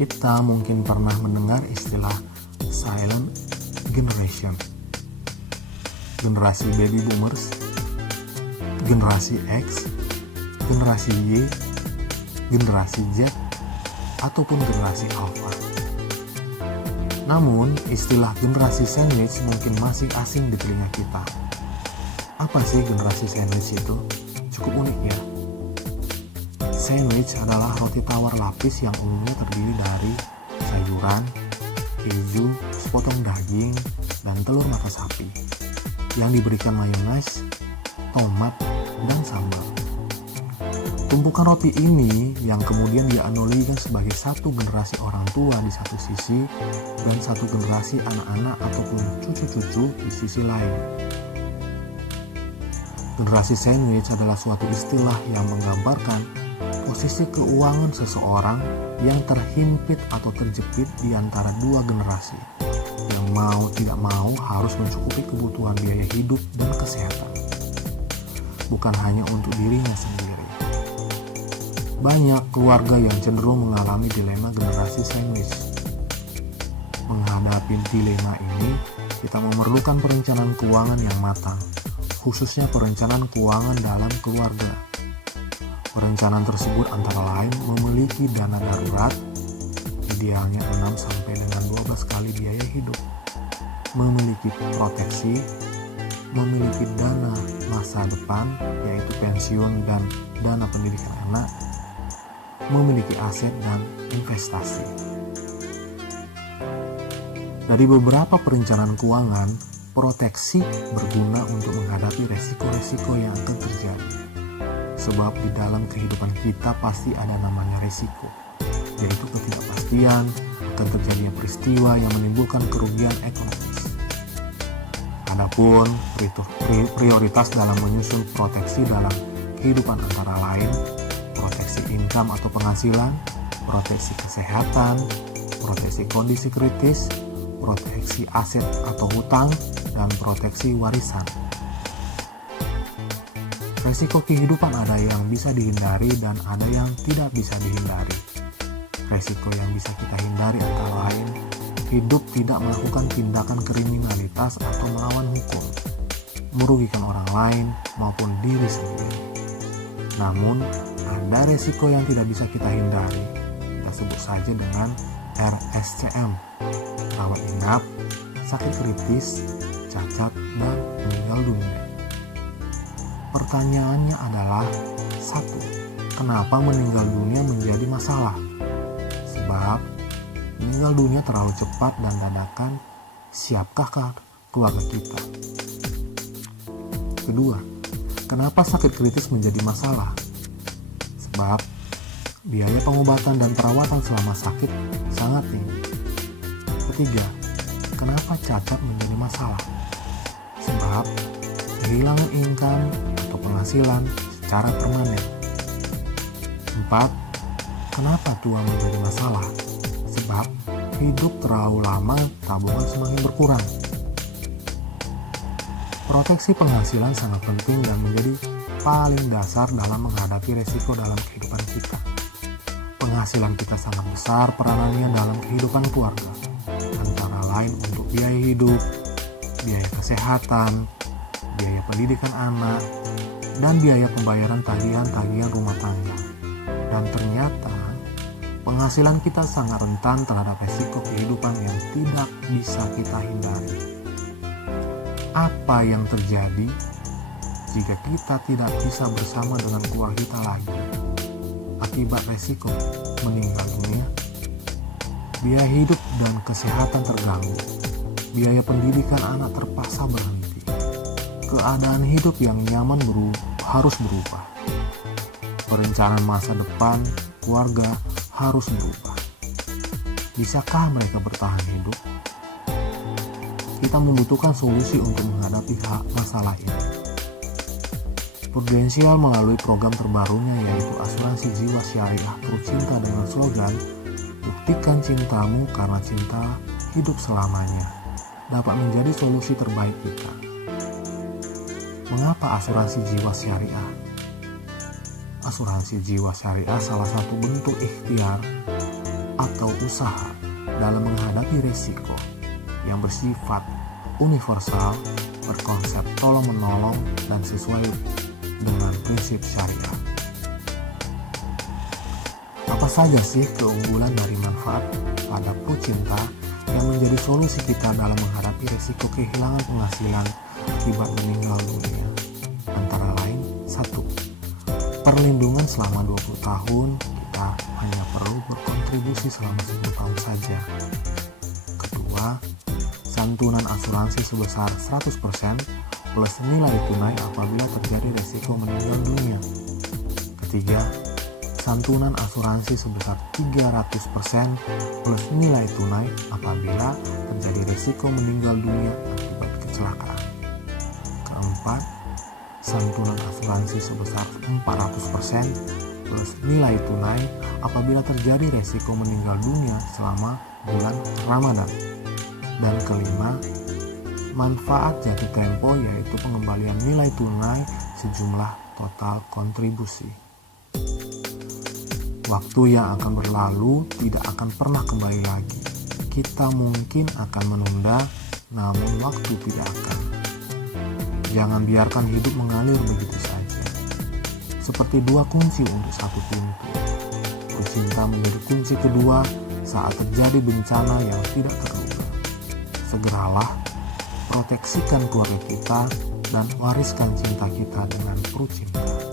Kita mungkin pernah mendengar istilah silent generation, generasi baby boomers, generasi X, generasi Y, generasi Z, ataupun generasi Alpha. Namun, istilah generasi sandwich mungkin masih asing di telinga kita. Apa sih generasi sandwich itu? Cukup unik ya. Sandwich adalah roti tawar lapis yang umumnya terdiri dari sayuran, keju, sepotong daging, dan telur mata sapi yang diberikan mayones, tomat, dan sambal. Tumpukan roti ini yang kemudian dianalogikan sebagai satu generasi orang tua di satu sisi dan satu generasi anak-anak ataupun cucu-cucu di sisi lain. Generasi sandwich adalah suatu istilah yang menggambarkan posisi keuangan seseorang yang terhimpit atau terjepit di antara dua generasi yang mau tidak mau harus mencukupi kebutuhan biaya hidup dan kesehatan, bukan hanya untuk dirinya sendiri. Banyak keluarga yang cenderung mengalami dilema generasi sandwich. Menghadapi dilema ini, kita memerlukan perencanaan keuangan yang matang, khususnya perencanaan keuangan dalam keluarga. Perencanaan tersebut antara lain memiliki dana darurat, idealnya 6 sampai dengan 12 kali biaya hidup, memiliki proteksi, memiliki dana masa depan yaitu pensiun dan dana pendidikan anak, memiliki aset dan investasi. Dari beberapa perencanaan keuangan, proteksi berguna untuk menghadapi resiko-resiko yang akan terjadi. Sebab di dalam kehidupan kita pasti ada namanya resiko, yaitu ketidakpastian akan terjadinya peristiwa yang menimbulkan kerugian ekonomis. Adapun prioritas dalam menyusun proteksi dalam kehidupan antara lain proteksi income atau penghasilan, proteksi kesehatan, proteksi kondisi kritis, proteksi aset atau hutang, dan proteksi warisan. Resiko kehidupan ada yang bisa dihindari dan ada yang tidak bisa dihindari. Resiko yang bisa kita hindari antara lain hidup tidak melakukan tindakan kriminalitas atau melawan hukum, merugikan orang lain maupun diri sendiri. Namun, ada resiko yang tidak bisa kita hindari. Kita sebut saja dengan RSCM, rawat inap, sakit kritis, cacat, dan meninggal dunia. Pertanyaannya adalah, 1. Kenapa meninggal dunia menjadi masalah? Sebab meninggal dunia terlalu cepat dan dadakan, siapkah keluarga kita? Kedua, kenapa sakit kritis menjadi masalah? Sebab biaya pengobatan dan perawatan selama sakit sangat tinggi. Ketiga, kenapa cacat menjadi masalah? Sebab kehilangan income atau penghasilan secara permanen. 4. Kenapa tua menjadi masalah? Sebab hidup terlalu lama, tabungan semakin berkurang. Proteksi penghasilan sangat penting dan menjadi paling dasar dalam menghadapi resiko dalam kehidupan kita. Penghasilan kita sangat besar peranannya dalam kehidupan keluarga, antara lain untuk biaya hidup, biaya kesehatan, biaya pendidikan anak, dan biaya pembayaran tagihan-tagihan rumah tangga. Dan ternyata, penghasilan kita sangat rentan terhadap resiko kehidupan yang tidak bisa kita hindari. Apa yang terjadi jika kita tidak bisa bersama dengan keluarga kita lagi akibat resiko meninggal dunia? Biaya hidup dan kesehatan terganggu, biaya pendidikan anak terpaksa berhenti, keadaan hidup yang nyaman harus berubah, perencanaan masa depan keluarga harus berubah. Bisakah mereka bertahan hidup? Kita membutuhkan solusi untuk menghadapi masalah ini. Prudensial melalui program terbarunya yaitu asuransi jiwa syariah True Cinta dengan slogan "Buktikan cintamu karena cinta hidup selamanya" dapat menjadi solusi terbaik kita. Mengapa asuransi jiwa syariah? Asuransi jiwa syariah salah satu bentuk ikhtiar atau usaha dalam menghadapi risiko yang bersifat universal, berkonsep tolong-menolong, dan sesuai dengan prinsip syariah. Apa saja sih keunggulan dari manfaat pada Prucinta yang menjadi solusi kita dalam menghadapi risiko kehilangan penghasilan akibat meninggal dunia? Antara lain, 1. Perlindungan selama 20 tahun, kita hanya perlu berkontribusi selama 10 tahun saja. Kedua, santunan asuransi sebesar 100% plus nilai tunai apabila terjadi risiko meninggal dunia. Ketiga, santunan asuransi sebesar 300% plus nilai tunai apabila terjadi risiko meninggal dunia akibat kecelakaan. Keempat, santunan asuransi sebesar 400% plus nilai tunai apabila terjadi risiko meninggal dunia selama bulan Ramadan. Dan kelima, manfaat jatuh tempo yaitu pengembalian nilai tunai sejumlah total kontribusi. Waktu yang akan berlalu tidak akan pernah kembali lagi. Kita mungkin akan menunda, namun waktu tidak akan. Jangan biarkan hidup mengalir begitu saja. Seperti dua kunci untuk satu pintu. Prucinta menjadi kunci kedua saat terjadi bencana yang tidak terduga. Segeralah proteksikan keluarga kita dan wariskan cinta kita dengan Prucinta.